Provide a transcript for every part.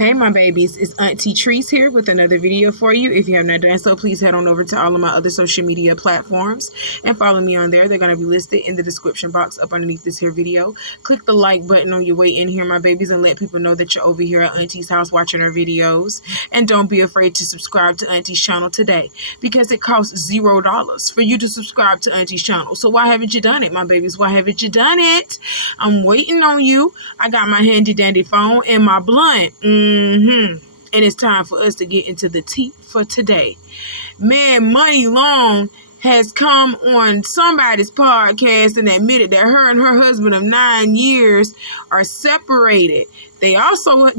Hey my babies, it's Auntie Trice here with another video for you. If you have not done so, please head on over to all of my other social media platforms and follow me on there. They're going to be listed in the description box up underneath this here video. Click the like button on your way in here, my babies, and let people know that you're over here at Auntie's house watching her videos. And don't be afraid to subscribe to Auntie's channel today, because it costs $0 for you to subscribe to Auntie's channel. So why haven't you done it, my babies? Why haven't you done it? I'm waiting on you. I got my handy dandy phone and my blunt. And it's time for us to get into the tea for today. Man, Money Long has come on somebody's podcast and admitted that her and her husband of 9 years are separated. They also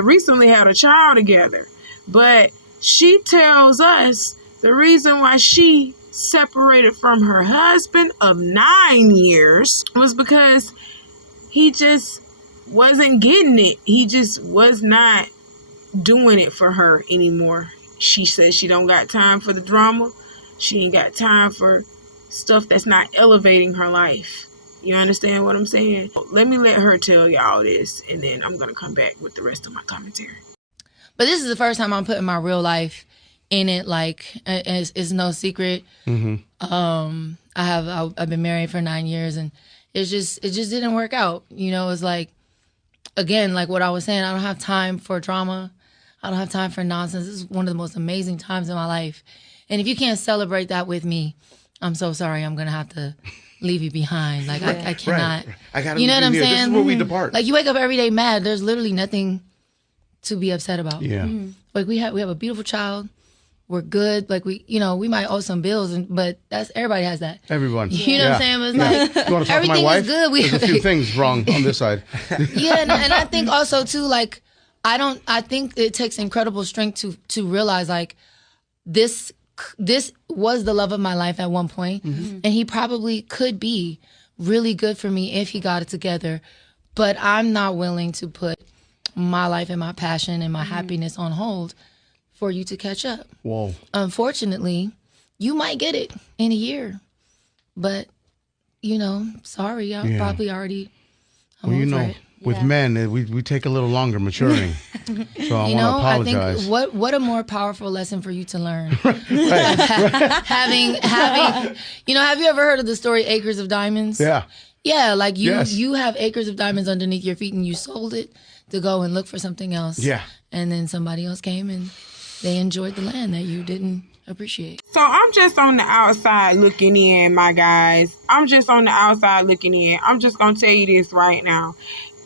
recently had a child together. But she tells us the reason why she separated from her husband of 9 years was because he just wasn't getting it. He just was not doing it for her anymore. She says she don't got time for the drama. She ain't got time for stuff that's not elevating her life. You understand what I'm saying? Let her tell y'all this, and then I'm gonna come back with the rest of my commentary. But this is the first time I'm putting my real life in it. Like, it's no secret. I've been married for 9 years, and it just didn't work out. You know, it's like, again, like what I was saying, I don't have time for drama. I don't have time for nonsense. This is one of the most amazing times in my life. And if you can't celebrate that with me, I'm so sorry. I'm going to have to leave you behind. Like, I cannot. Right. I gotta you know what I'm saying? This is where we depart. Like, you wake up every day mad. There's literally nothing to be upset about. Yeah. Like, we have a beautiful child. We're good. Like, we might owe some bills, but everybody has that. Everyone. You know what I'm saying? But it's like, you want to talk to my everything wife? is good. There's a few things wrong on this side. Yeah, and I think also too, like, I think it takes incredible strength to realize, like, this was the love of my life at one point, and he probably could be really good for me if he got it together, but I'm not willing to put my life and my passion and my happiness on hold for you to catch up. Whoa. Unfortunately, you might get it in a year, but, sorry, I'm probably already, I'm over it. With men, we take a little longer maturing. So I want to apologize. I think what a more powerful lesson for you to learn. Having have you ever heard of the story Acres of Diamonds? Yeah. Yeah, like you have acres of diamonds underneath your feet, and you sold it to go and look for something else. Yeah. And then somebody else came and they enjoyed the land that you didn't appreciate. So I'm just on the outside looking in, my guys. I'm just on the outside looking in. I'm just going to tell you this right now.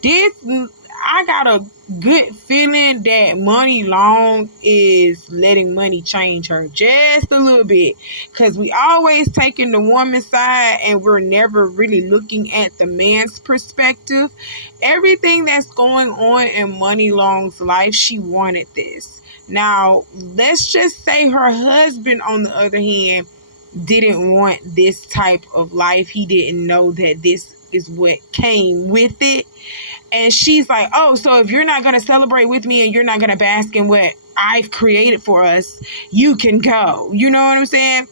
I got a good feeling that Money Long is letting money change her just a little bit, because we always taking the woman's side and we're never really looking at the man's perspective. Everything that's going on in Money Long's life, she wanted this. Now, let's just say her husband, on the other hand, didn't want this type of life. He didn't know that this is what came with it. And she's like, oh, so if you're not going to celebrate with me and you're not going to bask in what I've created for us, you can go. You know what I'm saying?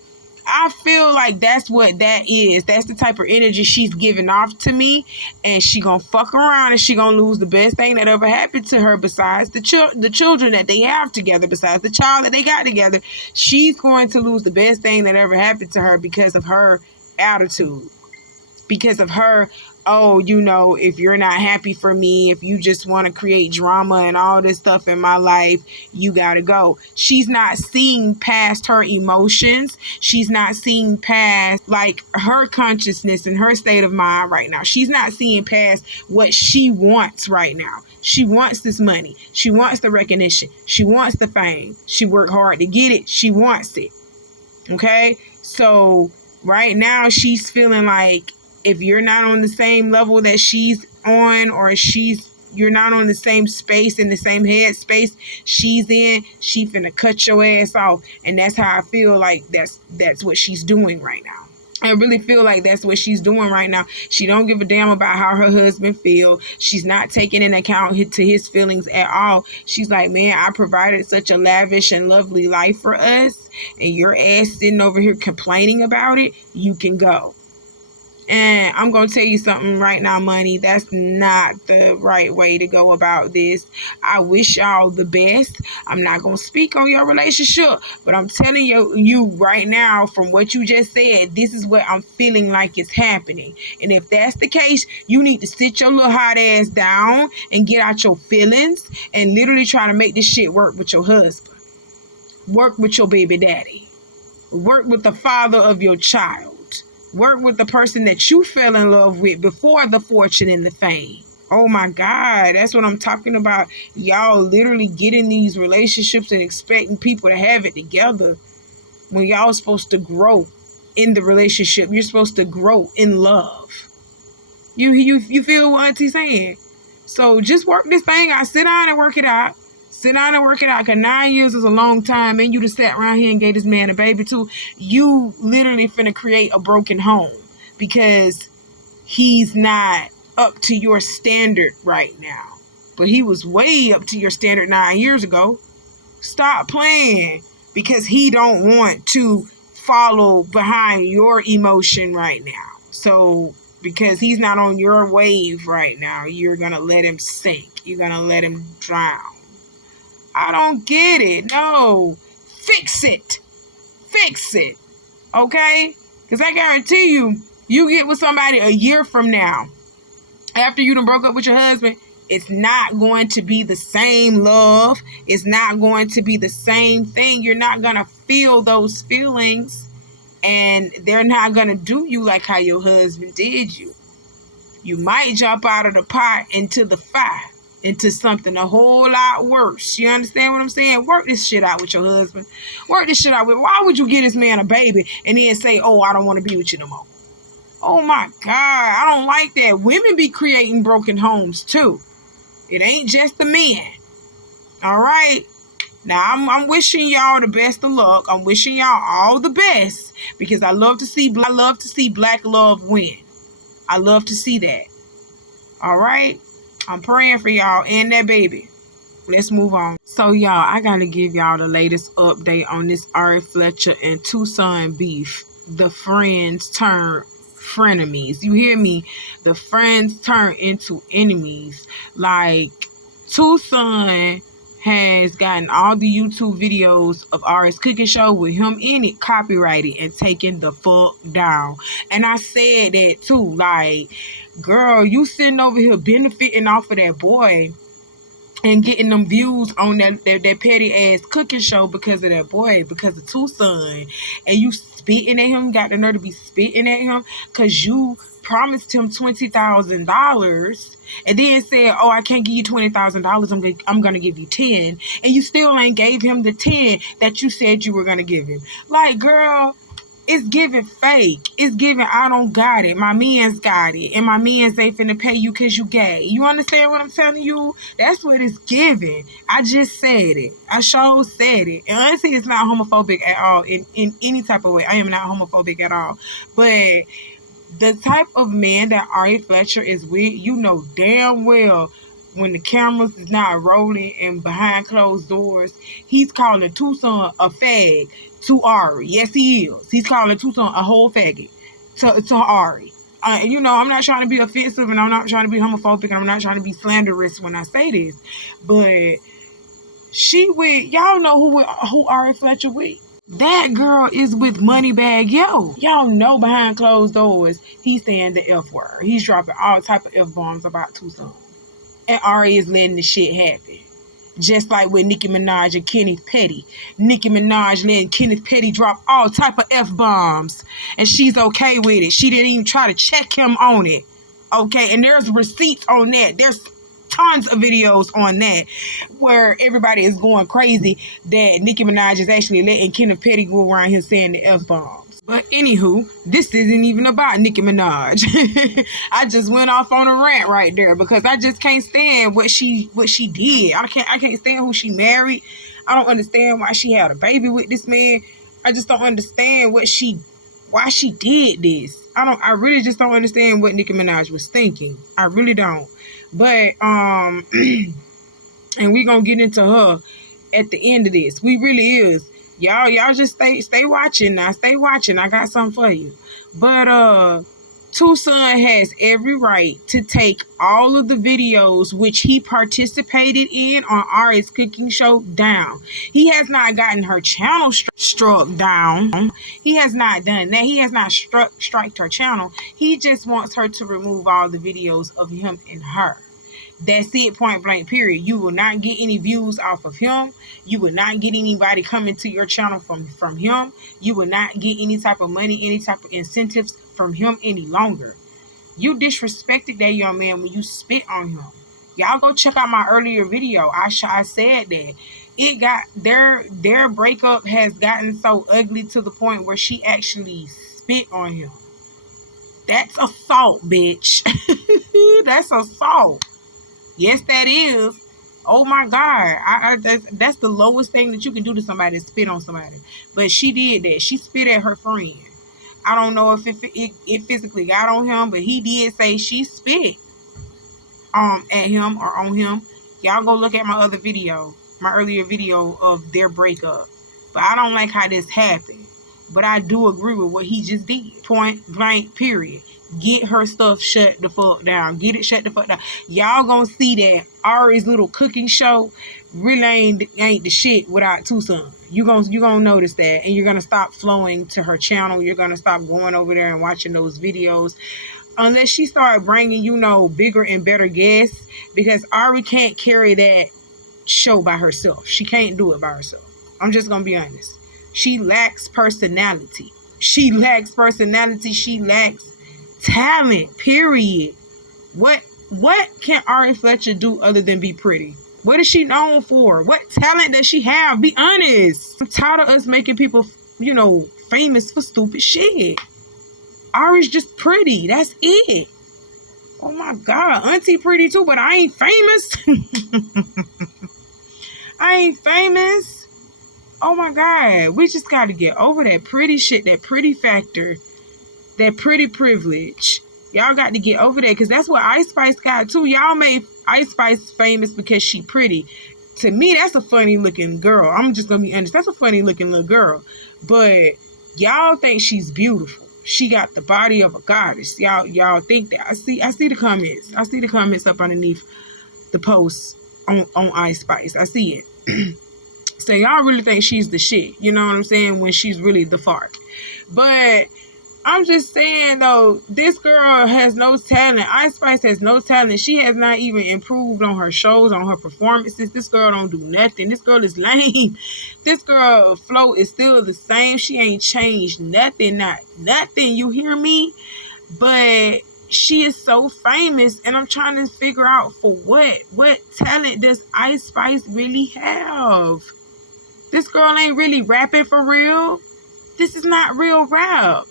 I feel like that's what that is. That's the type of energy she's giving off to me. And she going to fuck around and she going to lose the best thing that ever happened to her, besides the children that they have together, besides the child that they got together. She's going to lose the best thing that ever happened to her because of her attitude. Because of her, oh, if you're not happy for me, if you just want to create drama and all this stuff in my life, you got to go. She's not seeing past her emotions. She's not seeing past, like, her consciousness and her state of mind right now. She's not seeing past what she wants right now. She wants this money. She wants the recognition. She wants the fame. She worked hard to get it. She wants it. Okay? So right now she's feeling like, if you're not on the same level that she's on, or you're not on the same space, in the same head space she's in, she finna cut your ass off. And that's how I feel like that's what she's doing right now. I really feel like that's what she's doing right now. She don't give a damn about how her husband feel. She's not taking into account to his feelings at all. She's like, man, I provided such a lavish and lovely life for us, and your ass sitting over here complaining about it. You can go. And I'm going to tell you something right now, Money. That's not the right way to go about this. I wish y'all the best. I'm not going to speak on your relationship, but I'm telling you right now, from what you just said, this is what I'm feeling like is happening. And if that's the case, you need to sit your little hot ass down and get out your feelings and literally try to make this shit work with your husband. Work with your baby daddy. Work with the father of your child. Work with the person that you fell in love with before the fortune and the fame. Oh my God, that's what I'm talking about. Y'all literally get in these relationships and expecting people to have it together when y'all supposed to grow in the relationship. You're supposed to grow in love. You feel what Auntie's saying? So just work this thing out. Sit down and work it out. Sit down and work it out, because 9 years is a long time, and you just sat around here and gave this man a baby too. You literally finna create a broken home because he's not up to your standard right now. But he was way up to your standard 9 years ago. Stop playing, because he don't want to follow behind your emotion right now. So because he's not on your wave right now, you're gonna let him sink. You're gonna let him drown. I don't get it. No. Fix it. Fix it. Okay? Because I guarantee you get with somebody a year from now, after you done broke up with your husband, it's not going to be the same love. It's not going to be the same thing. You're not going to feel those feelings, and they're not going to do you like how your husband did you. You might jump out of the pot into the fire, into something a whole lot worse. You understand what I'm saying? Work this shit out with your husband. Work this shit out with. Why would you get this man a baby and then say, oh, I don't want to be with you no more? Oh my God, I don't like that. Women be creating broken homes too. It ain't just the men. All right. Now I'm wishing y'all the best of luck. I'm wishing y'all all the best, because I love to see black love win. I love to see that. All right. I'm praying for y'all and that baby. Let's move on. So, y'all, I got to give y'all the latest update on this Fletcher and Tuson beef. The friends turn frenemies. You hear me? The friends turn into enemies. Like, Tuson has gotten all the YouTube videos of Ari's cooking show with him in it copyrighted and taken the fuck down. And I said that too. Like, girl, you sitting over here benefiting off of that boy and getting them views on that petty ass cooking show because of that boy, because of Tuson, and you spitting at him, got the nerve to be spitting at him because you promised him $20,000 and then said, oh, I can't give you $20,000, I'm gonna give you 10, and you still ain't gave him the 10 that you said you were gonna give him. Like, girl, it's giving fake. It's giving, I don't got it. My man's got it. And my man's ain't finna pay you because you gay. You understand what I'm telling you? That's what it's giving. I just said it. I sure said it. And honestly, it's not homophobic at all in any type of way. I am not homophobic at all. But the type of man that Ari Fletcher is with, you know damn well when the cameras is not rolling and behind closed doors, he's calling Tuson a fag to Ari. Yes, he is. He's calling Tuson a whole faggot to Ari. You know, I'm not trying to be offensive, and I'm not trying to be homophobic, and I'm not trying to be slanderous when I say this, but she with, y'all know who Ari Fletcher with? That girl is with Moneybag Yo. Y'all know behind closed doors, he's saying the F word. He's dropping all type of F-bombs about Tuson. And Ari is letting the shit happen. Just like with Nicki Minaj and Kenneth Petty. Nicki Minaj letting Kenneth Petty drop all type of F-bombs. And she's okay with it. She didn't even try to check him on it. Okay, and there's receipts on that. There's tons of videos on that where everybody is going crazy that Nicki Minaj is actually letting Kenneth Petty go around here saying the F-bombs. But anywho, this isn't even about Nicki Minaj. I just went off on a rant right there because I just can't stand what she did. I can't stand who she married. I don't understand why she had a baby with this man. I just don't understand why she did this. I really just don't understand what Nicki Minaj was thinking. I really don't. But and we gonna get into her at the end of this. We really is. Y'all just stay watching now. Stay watching. I got something for you. But Tuson has every right to take all of the videos which he participated in on Ari's cooking show down. He has not gotten her channel struck down. He has not done that. He has not striked her channel. He just wants her to remove all the videos of him and her. That's it, point blank, period. You will not get any views off of him. You will not get anybody coming to your channel from him. You will not get any type of money, any type of incentives from him any longer. You disrespected that young man when you spit on him. Y'all go check out my earlier video. I said that it got their breakup has gotten so ugly to the point where she actually spit on him. That's assault, bitch. That's assault. Yes, that is. Oh my God. That's the lowest thing that you can do to somebody is spit on somebody. But she did that. She spit at her friend. I don't know if it physically got on him, but he did say she spit at him or on him. Y'all go look at my other video, my earlier video of their breakup. But I don't like how this happened. But I do agree with what he just did. Point blank, period. Get her stuff shut the fuck down. Get it shut the fuck down. Y'all gonna see that Ari's little cooking show really ain't the shit without Tuson. You gonna notice that, and you're gonna stop flowing to her channel. You're gonna stop going over there and watching those videos, unless she start bringing bigger and better guests. Because Ari can't carry that show by herself. She can't do it by herself. I'm just gonna be honest. She lacks personality. She lacks talent, period. What can Ari Fletcher do other than be pretty? What is she known for? What talent does she have? Be honest. I'm tired of us making people, famous for stupid shit. Ari's just pretty. That's it. Oh my God. Auntie pretty too, but I ain't famous. I ain't famous. Oh my God. We just got to get over that pretty shit, that pretty factor. That pretty privilege. Y'all got to get over that, because that's what Ice Spice got too. Y'all made Ice Spice famous because she pretty. To me, that's a funny looking girl. I'm just gonna be honest. That's a funny looking little girl. But y'all think she's beautiful. She got the body of a goddess. Y'all think that. I see the comments. I see the comments up underneath the post on Ice Spice. I see it. So y'all really think she's the shit. You know what I'm saying? When she's really the fart. But I'm just saying, though, this girl has no talent. Ice Spice has no talent. She has not even improved on her shows, on her performances. This girl don't do nothing. This girl is lame. This girl flow is still the same. She ain't changed nothing. Not nothing. You hear me? But she is so famous, and I'm trying to figure out for what? What talent does Ice Spice really have? This girl ain't really rapping for real. This is not real rap.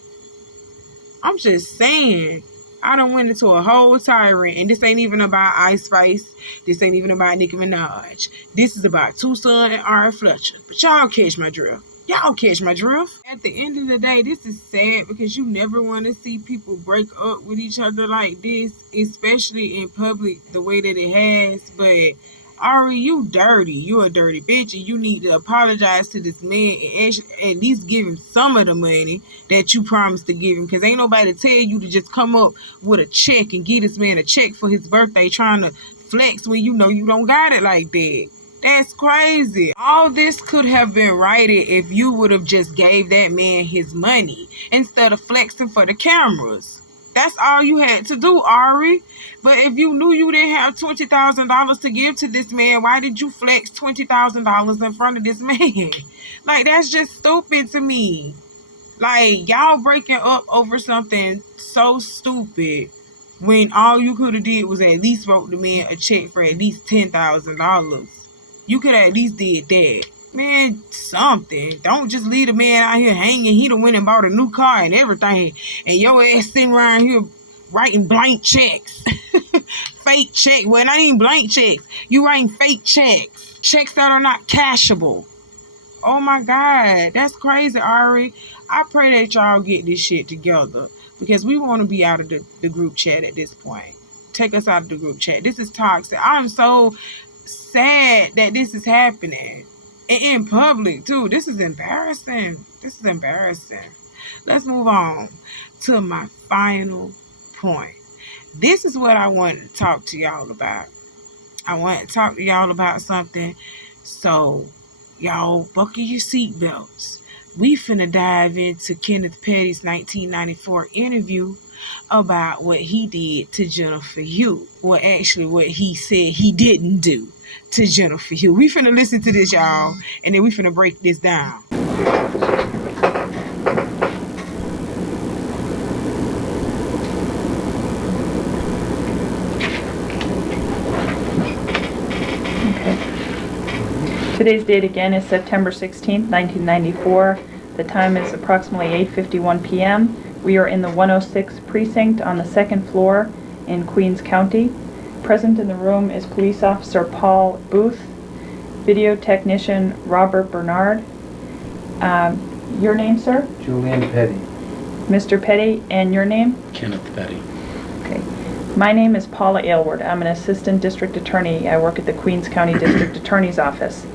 I'm just saying, I done went into a whole tirade, and this ain't even about Ice Spice. This ain't even about Nicki Minaj. This is about Tuson and Ari Fletcher. But y'all catch my drift. Y'all catch my drift. At the end of the day, this is sad, because you never want to see people break up with each other like this, especially in public the way that it has. But Ari, you dirty. You a dirty bitch, and you need to apologize to this man and at least give him some of the money that you promised to give him, because ain't nobody tell you to just come up with a check and give this man a check for his birthday trying to flex when you know you don't got it like that. That's crazy. All this could have been righted if you would have just gave that man his money instead of flexing for the cameras. That's all you had to do, Ari. But if you knew you didn't have $20,000 to give to this man, why did you flex $20,000 in front of this man? Like, that's just stupid to me. Like, y'all breaking up over something so stupid when all you could have did was at least wrote the man a check for at least $10,000. You could have at least did that. Man, something. Don't just leave the man out here hanging. He done went and bought a new car and everything. And your ass sitting around here writing blank checks. Fake check. Well, not even blank checks. You writing fake checks. Checks that are not cashable. Oh my God. That's crazy, Ari. I pray that y'all get this shit together, because we want to be out of the group chat at this point. Take us out of the group chat. This is toxic. I'm so sad that this is happening. And in public, too. This is embarrassing. This is embarrassing. Let's move on to my final point. This is what I want to talk to y'all about. I want to talk to y'all about something. So, y'all, buckle your seatbelts. We finna dive into Kenneth Petty's 1994 interview about what he did to Jennifer Hugh. Well, actually, what he said he didn't do to Jennifer Hugh. We finna listen to this, y'all, and then we finna break this down. Today's date again is September 16th, 1994. The time is approximately 8:51 p.m. We are in the 106 precinct on the second floor in Queens County. Present in the room is Police Officer Paul Booth, Video Technician Robert Bernard. Your name, sir? Julian Petty. Mr. Petty, and your name? Kenneth Petty. Okay. My name is Paula Aylward. I'm an Assistant District Attorney. I work at the Queens County District Attorney's Office.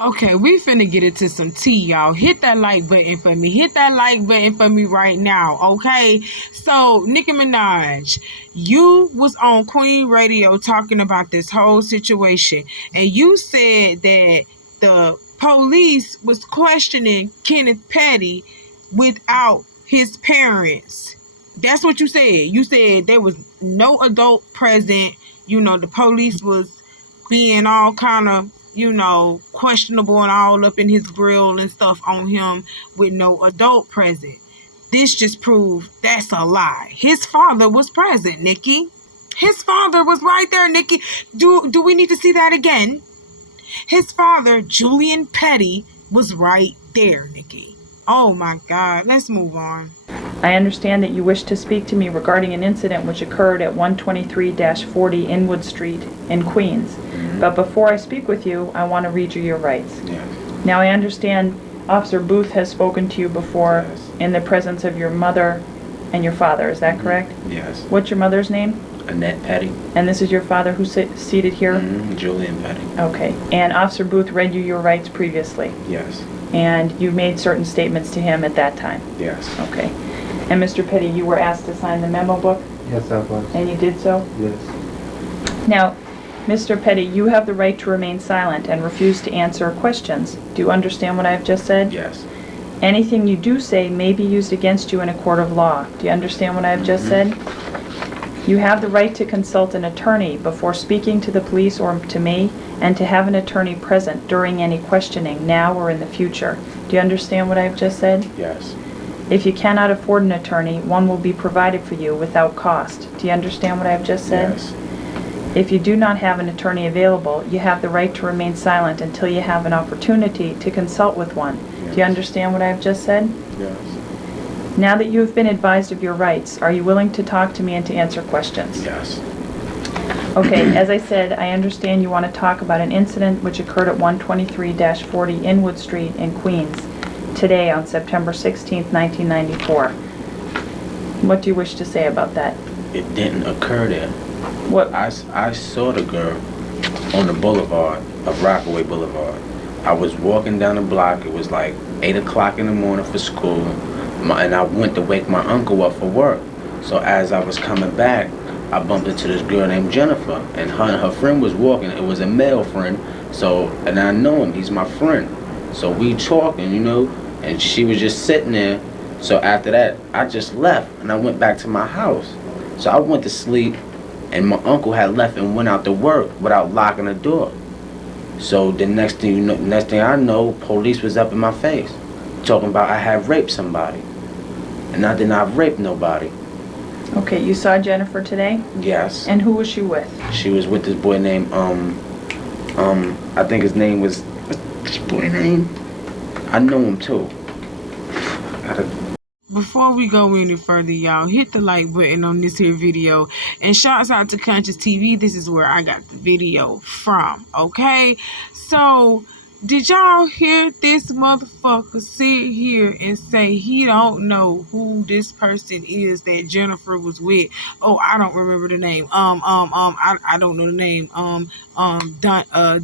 Okay, we finna get into some tea, y'all. Hit that like button for me. Hit that like button for me right now, okay? So, Nicki Minaj, you was on Queen Radio talking about this whole situation, and you said that the police was questioning Kenneth Petty without his parents. That's what you said. You said there was no adult present. You know, the police was being all kind of, you know, questionable and all up in his grill and stuff on him with no adult present. This just proved that's a lie. His father was present, Nikki. His father was right there, Nikki. Do we need to see that again? His father, Julian Petty, was right there, Nikki. Oh my God. Let's move on. I understand that you wish to speak to me regarding an incident which occurred at 123-40 Inwood Street in Queens. But before I speak with you, I want to read you your rights. Yes. Now, I understand Officer Booth has spoken to you before Yes. in the presence of your mother and your father. Is that correct? Yes. What's your mother's name? Annette Petty. And this is your father who's seated here? Julian Petty. Okay. And Officer Booth read you your rights previously? Yes. And you made certain statements to him at that time? Yes. Okay. And Mr. Petty, you were asked to sign the memo book? Yes, I was. And you did so? Yes. Now, Mr. Petty, you have the right to remain silent and refuse to answer questions. Do you understand what I have just said? Yes. Anything you do say may be used against you in a court of law. Do you understand what I have just said? You have the right to consult an attorney before speaking to the police or to me, and to have an attorney present during any questioning, now or in the future. Do you understand what I have just said? Yes. If you cannot afford an attorney, one will be provided for you without cost. Do you understand what I have just said? Yes. If you do not have an attorney available, you have the right to remain silent until you have an opportunity to consult with one. Yes. Do you understand what I have just said? Yes. Now that you have been advised of your rights, are you willing to talk to me and to answer questions? Yes. Okay, as I said, I understand you want to talk about an incident which occurred at 123-40 Inwood Street in Queens today on September 16th, 1994. What do you wish to say about that? It didn't occur there. What? I saw the girl on the boulevard of Rockaway Boulevard. I was walking down the block. It was like 8 o'clock in the morning for school. And I went to wake my uncle up for work. So as I was coming back, I bumped into this girl named Jennifer, and her friend was walking. It was a male friend, so, and I know him, he's my friend. So we talking, you know, and she was just sitting there. So after that, I just left, and I went back to my house. So I went to sleep, and my uncle had left and went out to work without locking the door. So the next thing you know, next thing I know, police was up in my face, talking about I had raped somebody. And I did not rape nobody. Okay, you saw Jennifer today? Yes. And who was she with? She was with this boy named, I think his name was, what's this boy name? I know him too. Before we go any further, y'all, hit the like button on this here video. And shouts out to Conscious TV. This is where I got the video from, okay? So, did y'all hear this motherfucker sit here and say he don't know who this person is that Jennifer was with? Oh, I don't remember the name. I don't know the name.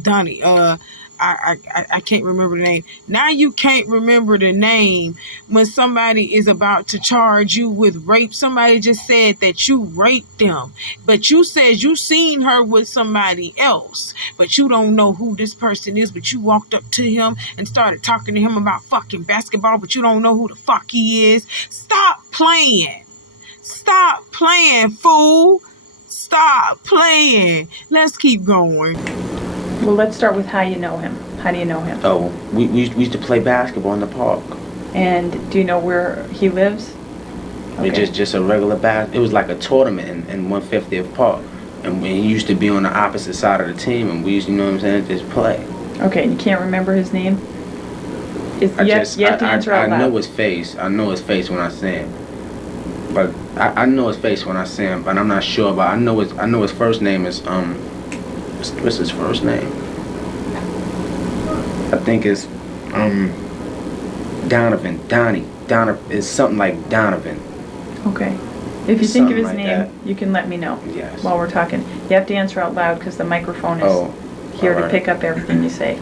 Donnie. I can't remember the name. Now you can't remember the name when somebody is about to charge you with rape. Somebody just said that you raped them, but you said you seen her with somebody else, but you don't know who this person is, but you walked up to him and started talking to him about fucking basketball, but you don't know who the fuck he is. Stop playing. Stop playing, fool. Stop playing. Let's keep going. Well, let's start with how you know him. How do you know him? Oh, we used to play basketball in the park. And do you know where he lives? Okay. It's just a regular it was like a tournament in 150th Park. And we used to be on the opposite side of the team, and we used to, you know what I'm saying, just play. Okay, and you can't remember his name? You have to answer out loud. I know his face. I know his face when I see him. But I know his face when I see him, but I'm not sure about. I know his first name is what's his first name? I think it's Donovan. Donovan is something like Donovan. Okay. If you think of his like name, that. you can let me know. Yes. While we're talking. You have to answer out loud because the microphone is here to pick up everything you say.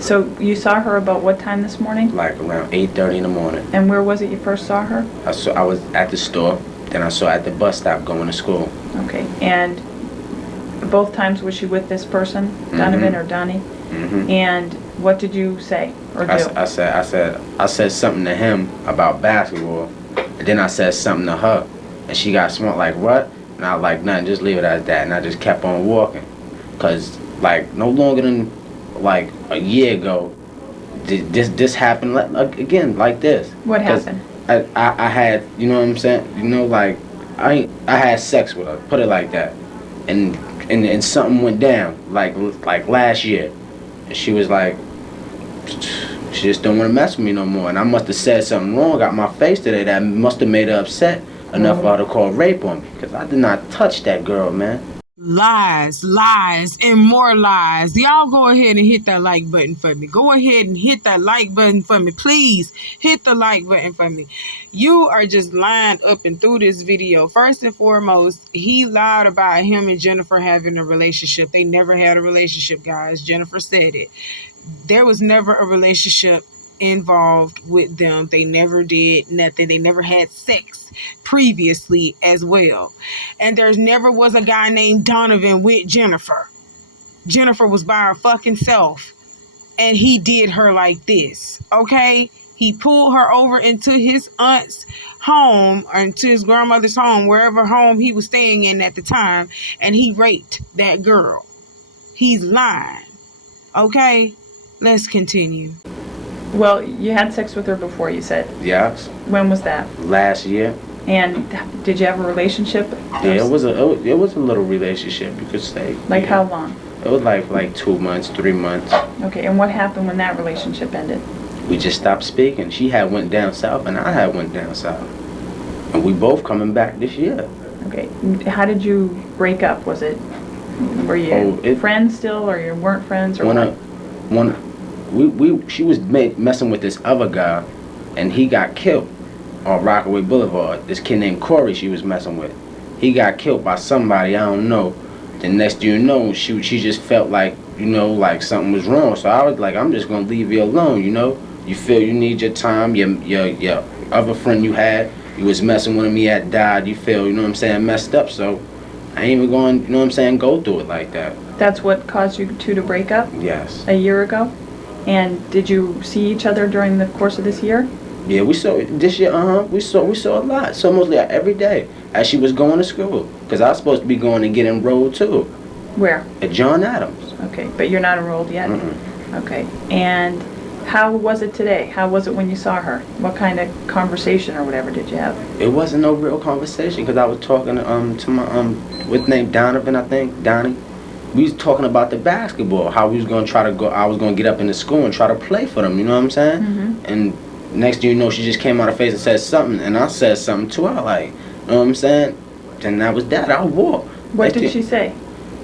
So you saw her about what time this morning? Like around 8:30 in the morning. And where was it you first saw her? I was at the store, then I saw her at the bus stop going to school. Okay. And both times was she with this person, Donovan or Donnie? Mm-hmm. And what did you say or do? I said something to him about basketball, and then I said something to her, and she got smart like, what? And I was like, nothing, just leave it as that, and I just kept on walking, cause like no longer than like a year ago, this happened again like this. What happened? I had, you know what I'm saying, you know, like I had sex with her, put it like that, and something went down like last year, and she was like, she just don't want to mess with me no more, and I must have said something wrong, got my face today that must have made her upset enough for her to call rape on me, because I did not touch that girl, man. Lies, lies, and more lies. Y'all go ahead and hit that like button for me. Go ahead and hit that like button for me. Please hit the like button for me. You are just lying up and through this video. First and foremost, he lied about him and Jennifer having a relationship. They never had a relationship, guys. Jennifer said it. There was never a relationship involved with them. They never did nothing. They never had sex previously as well. And there's never was a guy named Donovan with Jennifer. Jennifer was by her fucking self, and he did her like this, okay? He pulled her over into his aunt's home, or into his grandmother's home, wherever home he was staying in at the time, and he raped that girl. He's lying, okay? Let's continue. Well, you had sex with her before, you said. Yes. When was that? Last year. And did you have a relationship? Yeah, it was a little relationship, you could say. Like yeah. how long? It was like 2 months, 3 months. Okay, and what happened when that relationship ended? We just stopped speaking. She had went down south, and I had went down south, and we both coming back this year. Okay, how did you break up? Were you friends still, or you weren't friends, or what? She was messing with this other guy, and he got killed on Rockaway Boulevard. This kid named Corey she was messing with. He got killed by somebody, I don't know. The next thing you know, she just felt like, you know, like something was wrong. So I was like, I'm just gonna leave you alone, you know. You feel you need your time. Your other friend you had, you was messing with him, he had died. You feel, you know what I'm saying, messed up. So I ain't even going, you know what I'm saying, go through it like that. That's what caused you two to break up? Yes. A year ago? And did you see each other during the course of this year? Yeah, we saw this year. We saw a lot. So mostly every day as she was going to school, because I was supposed to be going and get enrolled too. Where? At John Adams. Okay, but you're not enrolled yet. Mm-mm. Okay, and how was it today? How was it when you saw her? What kind of conversation or whatever did you have? It wasn't no real conversation, because I was talking to my what's name, Donovan, I think, Donnie. We was talking about the basketball, how we was gonna try to go. I was gonna get up in the school and try to play for them. You know what I'm saying? Mm-hmm. And next thing you know, she just came out her face and said something, and I said something to her, like, you know what I'm saying? And that was that. I walked. What did she say?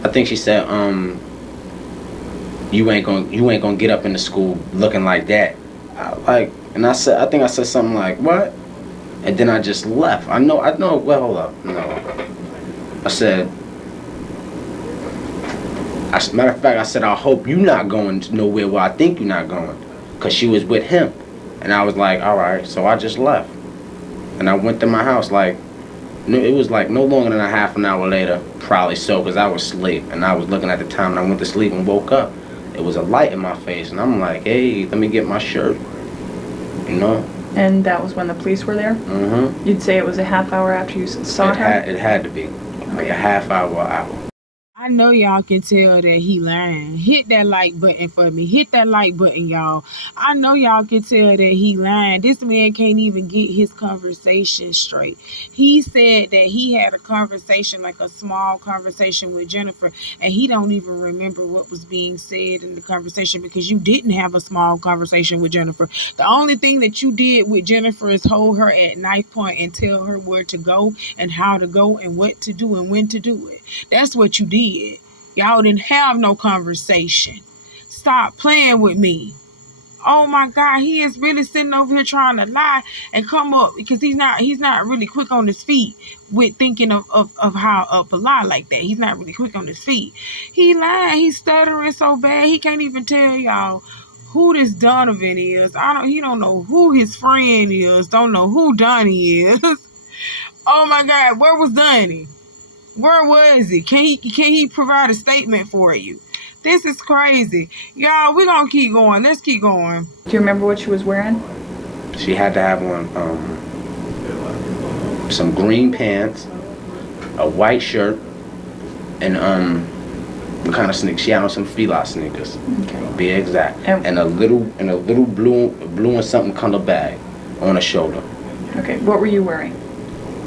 I think she said, you ain't gonna get up in the school looking like that. I think I said something like, what? And then I just left. I know. Well, hold up. No. I Matter of fact, I said, I hope you not going nowhere where I think you're not going. Because she was with him. And I was like, all right. So I just left. And I went to my house like, it was like no longer than a half an hour later. Probably so, because I was asleep. And I was looking at the time and I went to sleep and woke up. It was a light in my face. And I'm like, hey, let me get my shirt. You know? And that was when the police were there? Mm-hmm. You'd say it was a half hour after you saw her? It had to be. Like a half hour. I know y'all can tell that he lying. Hit that like button for me. Hit that like button, y'all. I know y'all can tell that he lying. This man can't even get his conversation straight. He said that he had a conversation, like a small conversation with Jennifer, and he don't even remember what was being said in the conversation because you didn't have a small conversation with Jennifer. The only thing that you did with Jennifer is hold her at knife point and tell her where to go and how to go and what to do and when to do it. That's what you did. Y'all didn't have no conversation. Stop playing with me. Oh my God, he is really sitting over here trying to lie and come up because he's not really quick on his feet with thinking of how up a lie like that. He's not really quick on his feet. He lying. He's stuttering so bad he can't even tell y'all who this Donovan is. He don't know who his friend is. Don't know who Donnie is. Oh my God, where was Donnie? Where was he? Can he provide a statement for you? This is crazy. Y'all, we're going to keep going. Let's keep going. Do you remember what she was wearing? She had to have on some green pants, a white shirt, and what kind of sneakers? She had on some Fila sneakers. Okay. To be exact. And a little blue and something color bag on her shoulder. Okay. What were you wearing?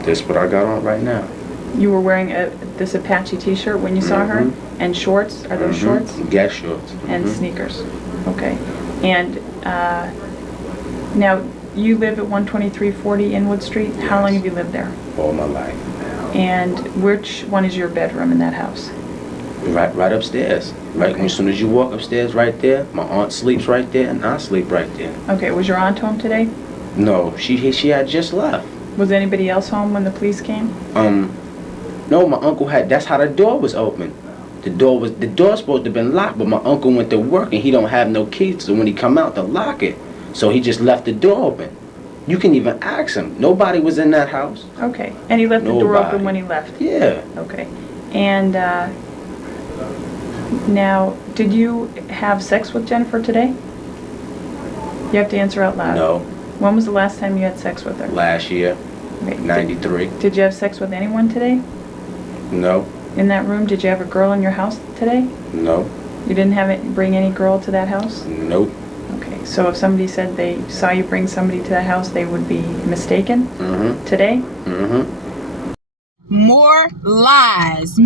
This what I got on right now. You were wearing this Apache t-shirt when you saw her? And shorts? Are those shorts? Guess shorts. And sneakers. Okay. And now, you live at 12340 Inwood Street. How long have you lived there? All my life. And which one is your bedroom in that house? Right upstairs. Right. Okay. As soon as you walk upstairs, right there. My aunt sleeps right there, and I sleep right there. Okay. Was your aunt home today? No, she had just left. Was anybody else home when the police came? No, my uncle had. That's how the door was open. The door supposed to have been locked, but my uncle went to work and he don't have no keys. So when he come out to lock it, so he just left the door open. You can even ask him. Nobody was in that house. Okay, and he left the door open when he left. Yeah. Okay, and now, did you have sex with Jennifer today? You have to answer out loud. No. When was the last time you had sex with her? Last year. Okay. 93. Did you have sex with anyone today? No. In that room, did you have a girl in your house today? No. You didn't bring any girl to that house? Nope. Okay, so if somebody said they saw you bring somebody to that house, they would be mistaken? Mm-hmm. Today? Mm-hmm. More lies.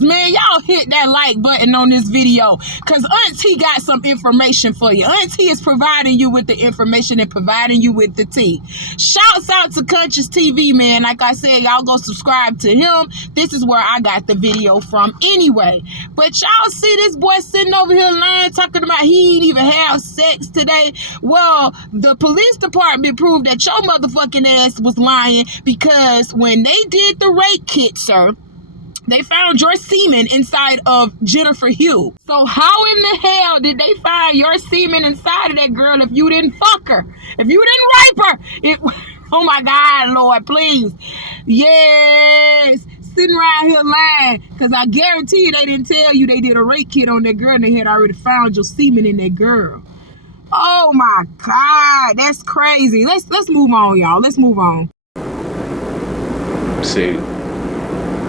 Man, y'all hit that like button on this video because Auntie got some information for you. Auntie is providing you with the information and providing you with the tea. Shouts out to Conscious TV, man. Like I said, y'all go subscribe to him. This is where I got the video from anyway. But y'all see this boy sitting over here lying, talking about he ain't even have sex today. Well, the police department proved that your motherfucking ass was lying because when they did the rape kit, sir, they found your semen inside of Jennifer Hughes. So how in the hell did they find your semen inside of that girl if you didn't fuck her? If you didn't rape her? Oh my God, Lord, please. Yes. Sitting around here lying because I guarantee you they didn't tell you they did a rape kit on that girl and they had already found your semen in that girl. Oh my God, that's crazy. Let's move on, y'all. Let's move on. See,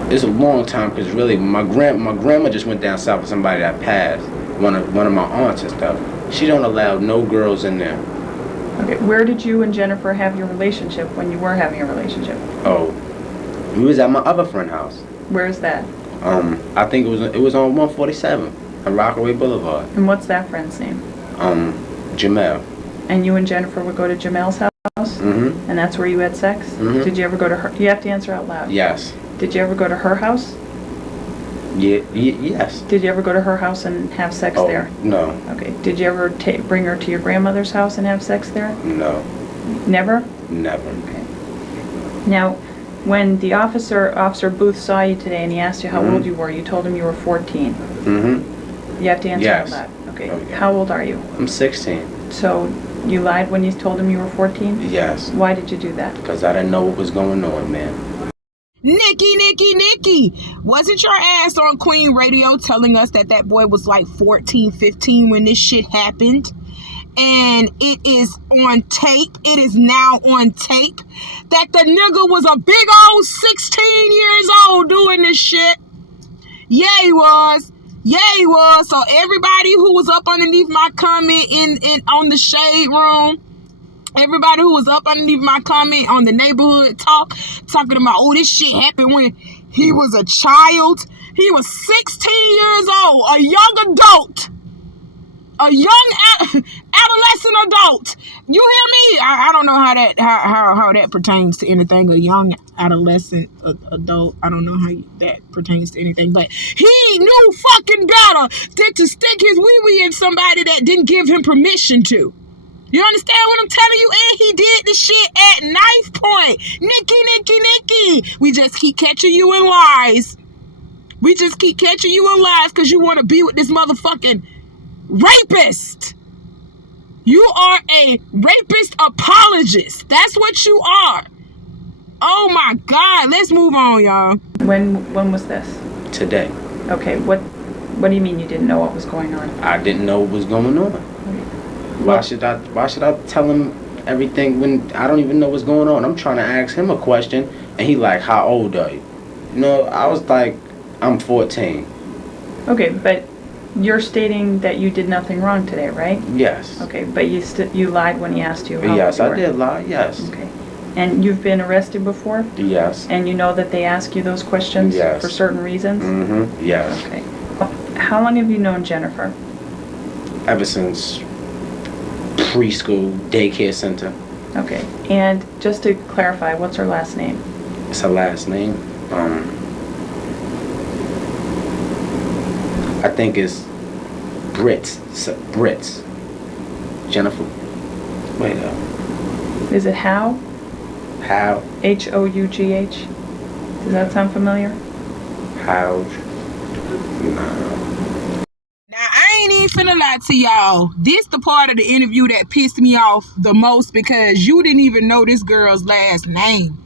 it's a long time because really my grandma just went down south with somebody that passed, one of my aunts and stuff. She don't allow no girls in there. Okay, where did you and Jennifer have your relationship when you were having a relationship? Oh, we was at my other friend's house. Where is that? I think it was on 147 on Rockaway Boulevard. And what's that friend's name? Jamel. And you and Jennifer would go to Jamel's house? Mm-hmm. And that's where you had sex? Mm-hmm. Did you ever go to her? You have to answer out loud. Yes. Did you ever go to her house? Yeah. Yes. Did you ever go to her house and have sex there? No. Okay. Did you ever bring her to your grandmother's house and have sex there? No. Never? Never. Okay. Now, When the Officer Booth saw you today and he asked you how old you were, you told him you were 14. Mm-hmm. You have to answer Yes. that. Okay. Oh, yeah. How old are you? I'm 16. So you lied when you told him you were 14? Yes. Why did you do that? Because I didn't know what was going on, man. Nikki, wasn't your ass on Queen Radio telling us that that boy was like 14, 15 when this shit happened? And it is on tape. It is now on tape that the nigga was a big old 16 years old doing this shit. Yeah, he was. Yeah, he was. So everybody who was up underneath my comment in on the shade room, everybody who was up underneath my comment on the neighborhood talking about, oh, this shit happened when he was a child. He was 16 years old, a young adult. A young adolescent adult. You hear me? I don't know how that pertains to anything. A young adolescent adult. I don't know how that pertains to anything. But he knew fucking better than to stick his wee-wee in somebody that didn't give him permission to. You understand what I'm telling you? And he did the shit at knife point. Nikki. We just keep catching you in lies. We just keep catching you in lies because you want to be with this motherfucking rapist. You are a rapist apologist. That's what you are. Oh my God. Let's move on, y'all. When was this? Today. Okay, what do you mean you didn't know what was going on? I didn't know what was going on. Why should I tell him everything when I don't even know what's going on? I'm trying to ask him a question and he like, how old are you? You know, I was like, I'm 14. Okay, but you're stating that you did nothing wrong today, right? Yes. Okay, but you lied when he asked you how Yes, old you I were. did lie, yes. Okay. And you've been arrested before? Yes. And you know that they ask you those questions Yes. for certain reasons? Mm-hmm, yes. Okay. How long have you known Jennifer? Ever since preschool, daycare center. Okay. And just to clarify, what's her last name? It's her last name. I think it's Brits. Jennifer. Wait up. Is it How? How? Hough? Does that sound familiar? How? No. Now, I ain't even finna lie to y'all. This the part of the interview that pissed me off the most because you didn't even know this girl's last name.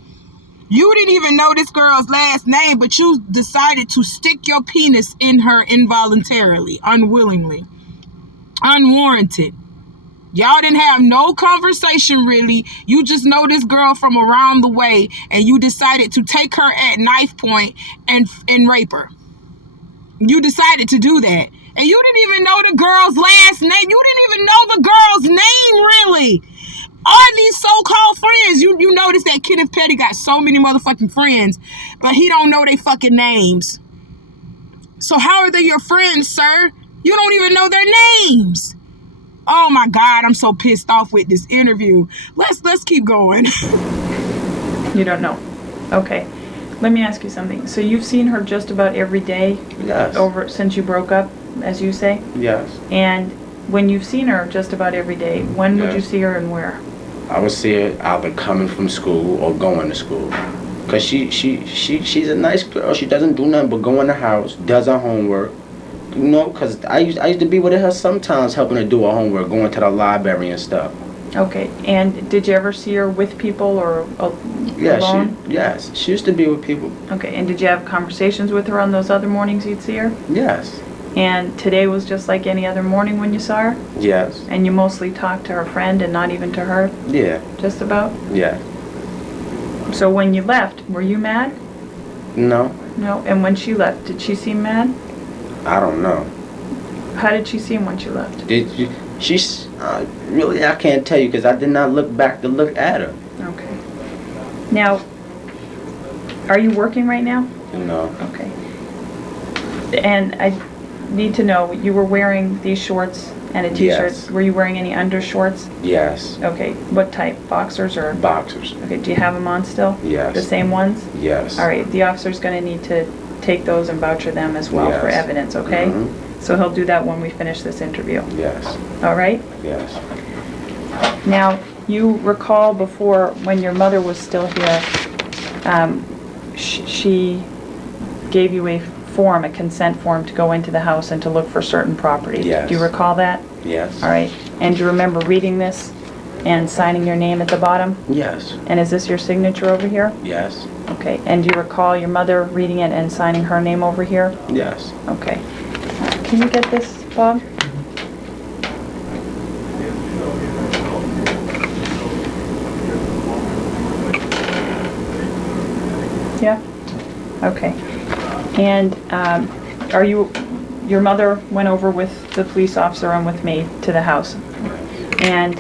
You didn't even know this girl's last name, but you decided to stick your penis in her involuntarily, unwillingly, unwarranted. Y'all didn't have no conversation really. You just know this girl from around the way and you decided to take her at knife point and rape her. You decided to do that. And you didn't even know the girl's last name. You didn't even know the girl's name really. All these so-called friends, you notice that Kenneth Petty got so many motherfucking friends, but he don't know they fucking names. So how are they your friends, sir? You don't even know their names. Oh my God, I'm so pissed off with this interview. Let's keep going. You don't know. Okay. Let me ask you something. So you've seen her just about every day? Yes. Since you broke up, as you say? Yes. And when you've seen her just about every day, when would you see her and where? I would see her either coming from school or going to school. Cause she's a nice girl. She doesn't do nothing but go in the house, does her homework. You know, cause I used to be with her sometimes, helping her do her homework, going to the library and stuff. Okay. And did you ever see her with people or Yeah, alone? Yes, she used to be with people. Okay. And did you have conversations with her on those other mornings you'd see her? Yes. And today was just like any other morning when you saw her? Yes. And you mostly talked to her friend and not even to her? Yeah. Just about? Yeah. So when you left, were you mad? No. No. And when she left, did she seem mad? I don't know. How did she seem when she left? She's really, I can't tell you because I did not look back to look at her. Okay. Now, are you working right now? No. Okay. And I need to know, you were wearing these shorts and a t-shirt. Yes. Were you wearing any undershorts? Yes. Okay. What type? Boxers or? Boxers. Okay. Do you have them on still? Yes. The same ones? Yes. All right. The officer's going to need to take those and voucher them as well for Yes. evidence, okay? Mhm. So he'll do that when we finish this interview. Yes. All right? Yes. Now, you recall before when your mother was still here, she gave you a form, a consent form, to go into the house and to look for certain property. Yes. Do you recall that? Yes. All right. And do you remember reading this and signing your name at the bottom? Yes. And is this your signature over here? Yes. Okay. And do you recall your mother reading it and signing her name over here? Yes. Okay. Can you get this, Bob? Yeah? Okay. And your mother went over with the police officer and with me to the house. And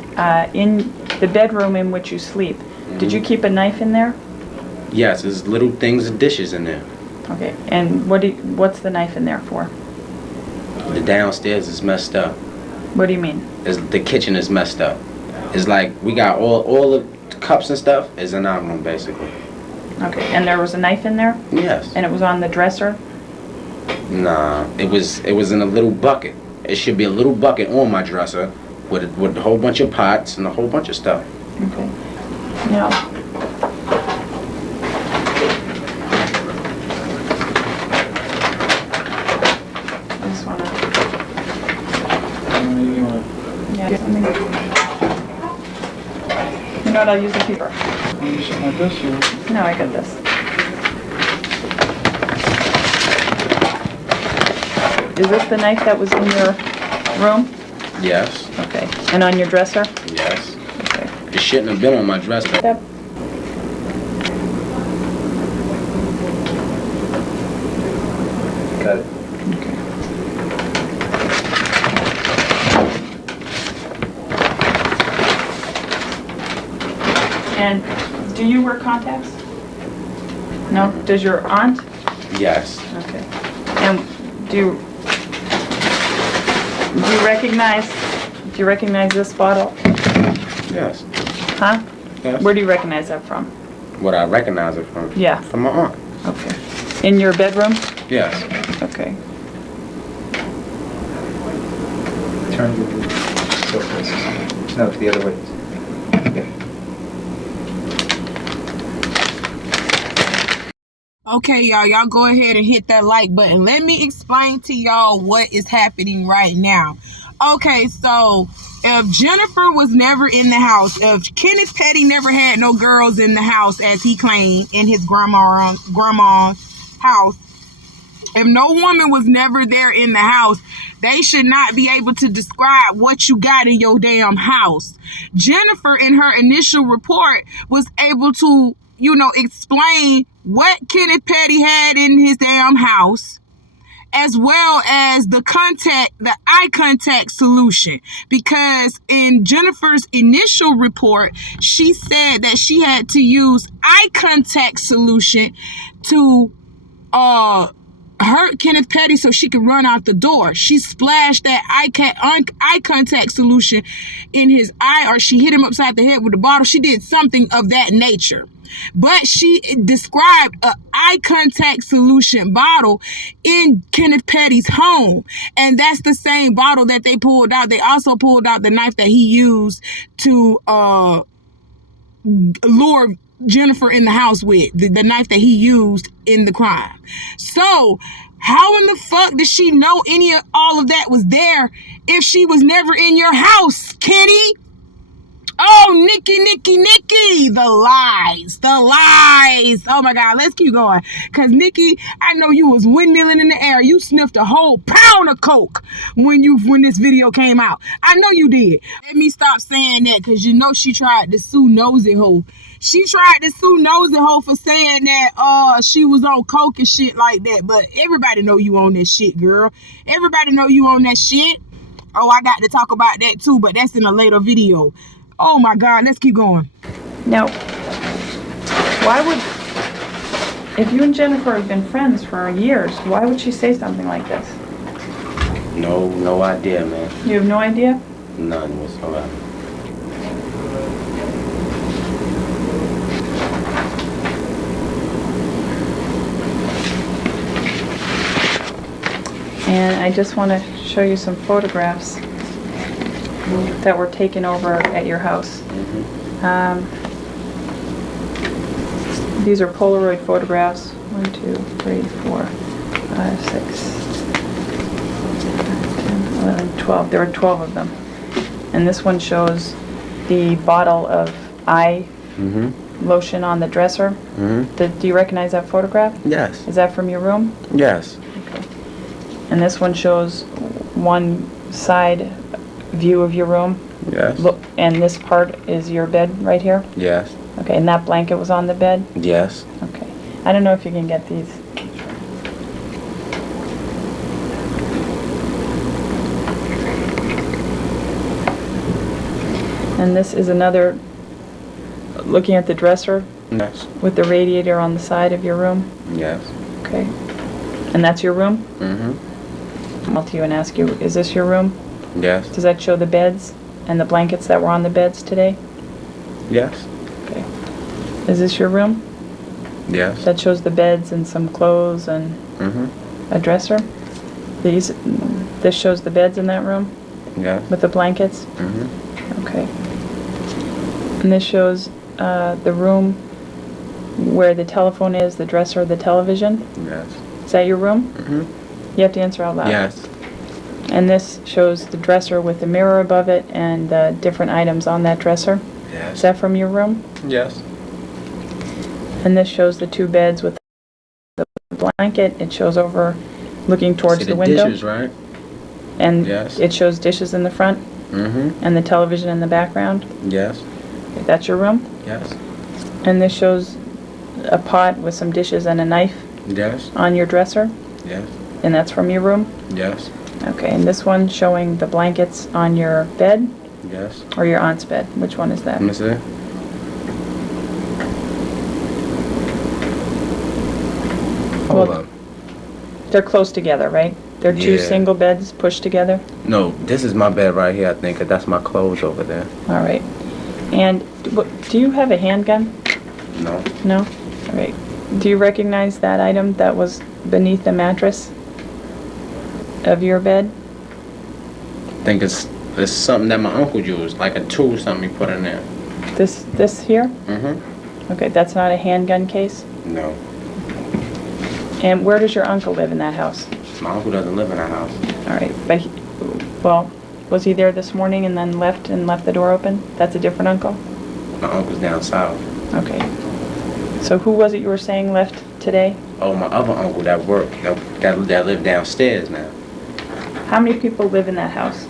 in the bedroom in which you sleep, did you keep a knife in there? Yes, there's little things and dishes in there. Okay. And what's the knife in there for? The downstairs is messed up. What do you mean? The kitchen is messed up. It's like we got all the cups and stuff is in our room basically. Okay. And there was a knife in there? Yes. And it was on the dresser? Nah, it was in a little bucket. It should be a little bucket on my dresser with a whole bunch of pots and a whole bunch of stuff. Okay. Now, I just wanna. Yeah. You know what? I'll use the paper. No, I got this. Is this the knife that was in your room? Yes. Okay. And on your dresser? Yes. Okay. It shouldn't have been on my dresser. Yep. Got it. Okay. And do you wear contacts? No? Does your aunt? Yes. Okay. And do you recognize this bottle? Yes. Huh? Yes. Where do you recognize that from? What I recognize it from? Yeah. From my aunt. Okay. In your bedroom? Yes. Okay. Turn the surface. No, the other way. Okay. Okay, y'all go ahead and hit that like button. Let me explain to y'all what is happening right now. Okay, so if Jennifer was never in the house, if Kenneth Petty never had no girls in the house, as he claimed in his grandma's house, if no woman was never there in the house, they should not be able to describe what you got in your damn house. Jennifer, in her initial report, was able to, explain what Kenneth Petty had in his damn house, as well as the eye contact solution. Because in Jennifer's initial report, she said that she had to use eye contact solution to hurt Kenneth Petty so she could run out the door. She splashed that eye contact solution in his eye, or she hit him upside the head with a bottle. She did something of that nature. But she described an eye contact solution bottle in Kenneth Petty's home. And that's the same bottle that they pulled out. They also pulled out the knife that he used to lure Jennifer in the house with, the knife that he used in the crime. So how in the fuck did she know all of that was there if she was never in your house, Kenny? Oh, Nikki, the lies. Oh my God, let's keep going. Cause Nikki, I know you was windmilling in the air. You sniffed a whole pound of coke when this video came out. I know you did. Let me stop saying that, cause she tried to sue Nosy Ho. She tried to sue Nosy Ho for saying that she was on coke and shit like that. But everybody know you on that shit, girl. Everybody know you on that shit. Oh, I got to talk about that too, but that's in a later video. Oh my God, let's keep going. Now, if you and Jennifer have been friends for years, why would she say something like this? No idea, man. You have no idea? None whatsoever. And I just want to show you some photographs that were taken over at your house. These are Polaroid photographs. 1, 2, 3, 4, 5, 6, 10, 11, 12. There are 12 of them. And this one shows the bottle of eye lotion on the dresser. Do you recognize that photograph? Yes. Is that from your room? Yes. Okay. And this one shows one side view of your room. Yes. Look, and this part is your bed right here? Yes. Okay, and that blanket was on the bed? Yes. Okay. I don't know if you can get these. And this is another, looking at the dresser Yes. with the radiator on the side of your room? Yes. Okay. And that's your room? I'll to you and ask you, is this your room? Yes. Does that show the beds and the blankets that were on the beds today? Yes. Okay. Is this your room? Yes. That shows the beds and some clothes and a dresser? This shows the beds in that room Yes. with the blankets? Okay. And this shows the room where the telephone is, the dresser, the television? Yes. Is that your room? You have to answer out loud. Yes. And this shows the dresser with the mirror above it and different items on that dresser? Is Yes. that from your room? Yes. And this shows the two beds with the blanket. It shows over looking towards See the the window. dishes, right? And Yes. it shows dishes in the front and the television in the background. Yes. Okay, that's your room? Yes. And this shows a pot with some dishes and a knife Yes. on your dresser. Yes. And that's from your room? Yes. Okay, and this one showing the blankets on your bed Yes. or your aunt's bed? Which one is that? Let me see. Hold Well, up. they're close together, right? They're two Yeah. single beds pushed together? No, this is my bed right here, I think, 'cause that's my clothes over there. All right. And do you have a handgun? No. No? All right. Do you recognize that item that was beneath the mattress of your bed? I think it's something that my uncle used, like a tool, something he put in there. This here? Okay, that's not a handgun case? No. And where does your uncle live in that house? My uncle doesn't live in that house. All right, but well, was he there this morning and then left the door open? That's a different uncle? My uncle's down south. Okay. So who was it you were saying left today? Oh, my other uncle that worked, that lived downstairs now. How many people live in that house?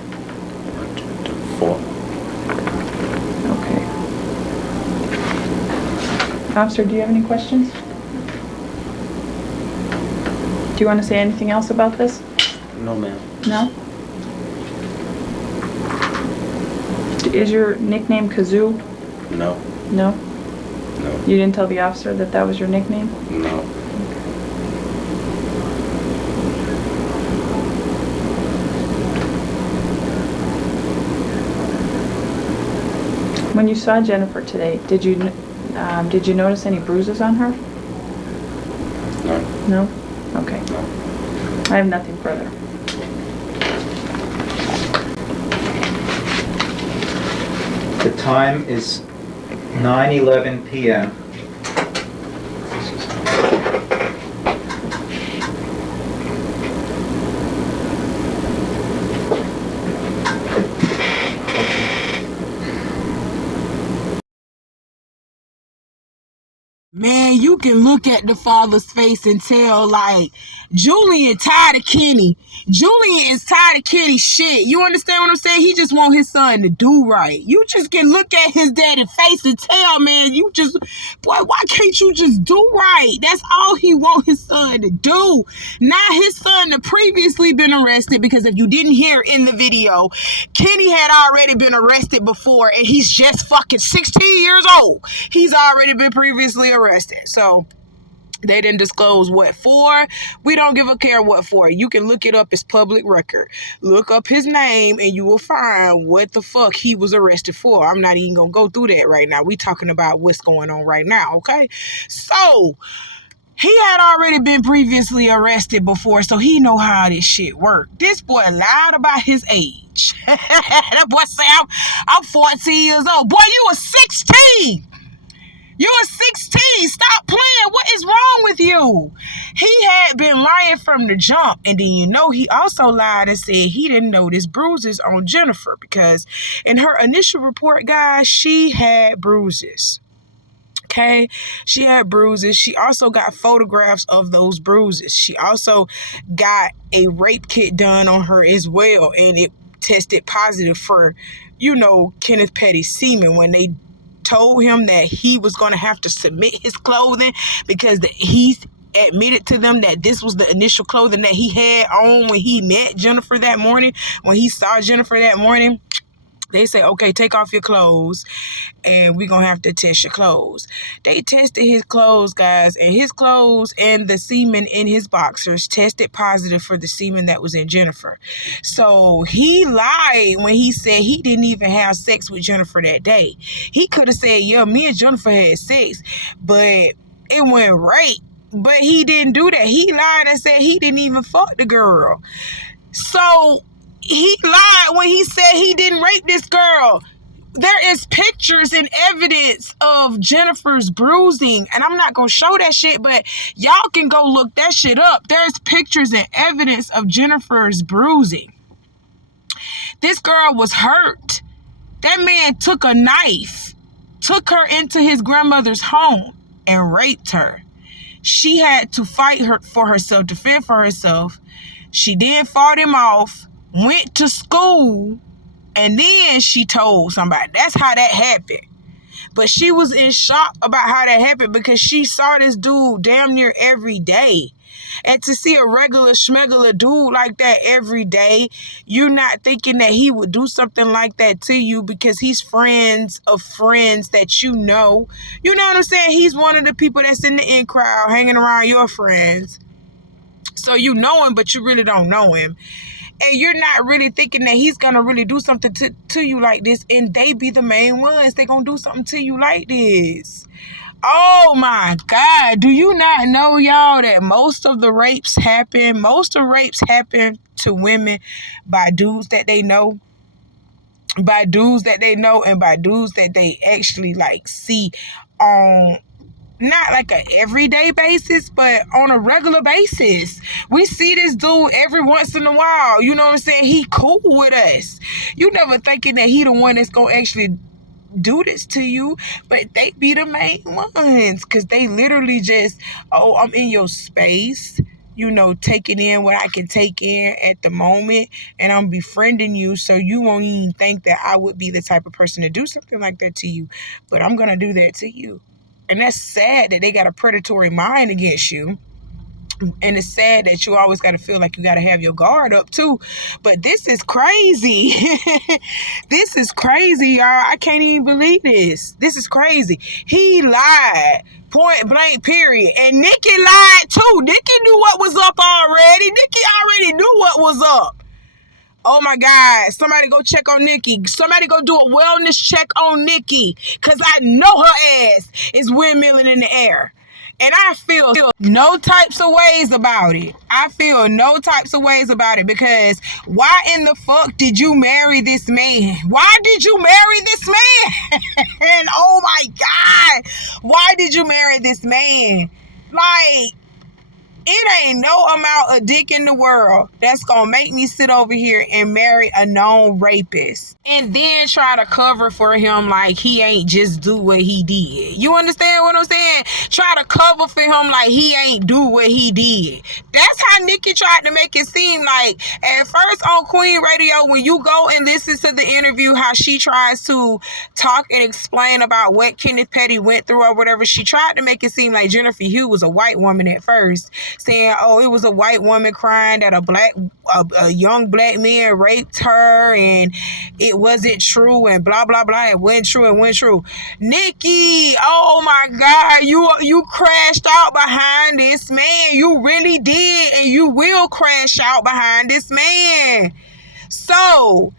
1, 2, 3, 4. Okay. Officer, do you have any questions? Do you want to say anything else about this? No, ma'am. No? Is your nickname Kazoo? No. No? No. You didn't tell the officer that that was your nickname? No. When you saw Jennifer today, did you notice any bruises on her? No. No? Okay. No. I have nothing further. The time is 9:11 p.m. Man, you can look at the father's face and tell, like, Julian tired of Kenny. Julian is tired of Kenny's shit. You understand what I'm saying? He just want his son to do right. You just can look at his daddy's face and tell, man, boy, why can't you just do right? That's all he want his son to do. Now his son had previously been arrested because if you didn't hear in the video, Kenny had already been arrested before and he's just fucking 16 years old. He's already been previously arrested. So they didn't disclose what for. We don't give a care what for. You can look it up. It's public record. Look up his name and you will find what the fuck he was arrested for. I'm not even gonna go through that right now. We talking about what's going on right now, okay? So he had already been previously arrested before, so he know how this shit work. This boy lied about his age. That boy say, I'm 14 years old. Boy, you were 16. You are 16. Stop playing. What is wrong with you? He had been lying from the jump. And then, he also lied and said he didn't notice bruises on Jennifer because in her initial report, guys, she had bruises. Okay, she had bruises. She also got photographs of those bruises. She also got a rape kit done on her as well, and it tested positive for, Kenneth Petty's semen when they told him that he was going to have to submit his clothing because he admitted to them that this was the initial clothing that he had on when he met Jennifer that morning, when he saw Jennifer that morning. They say, okay, take off your clothes and we're going to have to test your clothes. They tested his clothes, guys, and his clothes and the semen in his boxers tested positive for the semen that was in Jennifer. So he lied when he said he didn't even have sex with Jennifer that day. He could have said, yeah, me and Jennifer had sex, but it went rape. But he didn't do that. He lied and said he didn't even fuck the girl. So he lied when he said he didn't rape this girl. There is pictures and evidence of Jennifer's bruising, and I'm not going to show that shit, but y'all can go look that shit up. There's pictures and evidence of Jennifer's bruising. This girl was hurt. That man took a knife, took her into his grandmother's home, and raped her. She had to fight for herself, defend for herself. She then fought him off, went to school, and then she told somebody. That's how that happened. But she was in shock about how that happened because she saw this dude damn near every day. And to see a regular schmegular dude like that every day, you're not thinking that he would do something like that to you because he's friends of friends that you know. You know what I'm saying? He's one of the people that's in the in crowd hanging around your friends. So you know him, but you really don't know him. And you're not really thinking that he's going to really do something to you like this. And they be the main ones. They going to do something to you like this. Oh, my God. Do you not know, y'all, that most of rapes happen to women by dudes that they know? By dudes that they know and by dudes that they actually, see on... not like a everyday basis, but on a regular basis. We see this dude every once in a while. You know what I'm saying? He cool with us. You never thinking that he the one that's going to actually do this to you, but they be the main ones because they literally just, I'm in your space, taking in what I can take in at the moment, and I'm befriending you so you won't even think that I would be the type of person to do something like that to you, but I'm going to do that to you. And that's sad that they got a predatory mind against you. And it's sad that you always got to feel like you got to have your guard up too. But this is crazy. This is crazy, y'all. I can't even believe this. This is crazy. He lied. Point blank, period. And Nikki lied too. Nikki knew what was up already. Nikki already knew what was up. Oh my God, somebody go check on Nikki. Somebody go do a wellness check on Nikki. Because I know her ass is windmilling in the air. And I feel no types of ways about it. Because why in the fuck did you marry this man? Why did you marry this man? And oh my God, why did you marry this man? It ain't no amount of dick in the world that's going to make me sit over here and marry a known rapist and then try to cover for him like he ain't just do what he did. You understand what I'm saying? Try to cover for him like he ain't do what he did. That's how Nikki tried to make it seem like at first on Queen Radio, when you go and listen to the interview, how she tries to talk and explain about what Kenneth Petty went through or whatever, she tried to make it seem like Jennifer Hugh was a white woman at first, saying, it was a white woman crying that a young black man raped her and it wasn't true and blah, blah, blah. It wasn't true. Nikki, oh my God, you crashed out behind this man. You really did, and you will crash out behind this man. So,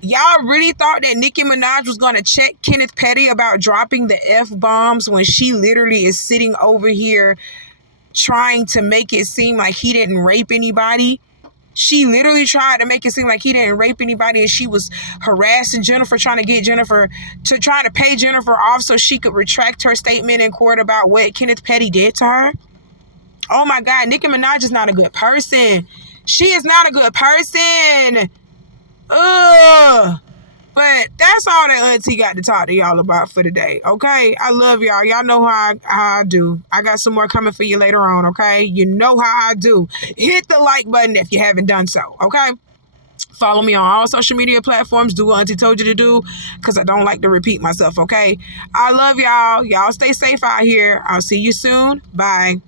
y'all really thought that Nicki Minaj was going to check Kenneth Petty about dropping the F-bombs when she literally is sitting over here trying to make it seem like he didn't rape anybody? She literally tried to make it seem like he didn't rape anybody, and she was harassing Jennifer, trying to get Jennifer to try to pay Jennifer off so she could retract her statement in court about what Kenneth Petty did to her. Oh my God, Nicki Minaj is not a good person. She is not a good person. Ugh. But that's all that Auntie got to talk to y'all about for today, okay? I love y'all. Y'all know how I do. I got some more coming for you later on, okay? You know how I do. Hit the like button if you haven't done so, okay? Follow me on all social media platforms. Do what Auntie told you to do, because I don't like to repeat myself, okay? I love y'all. Y'all stay safe out here. I'll see you soon. Bye.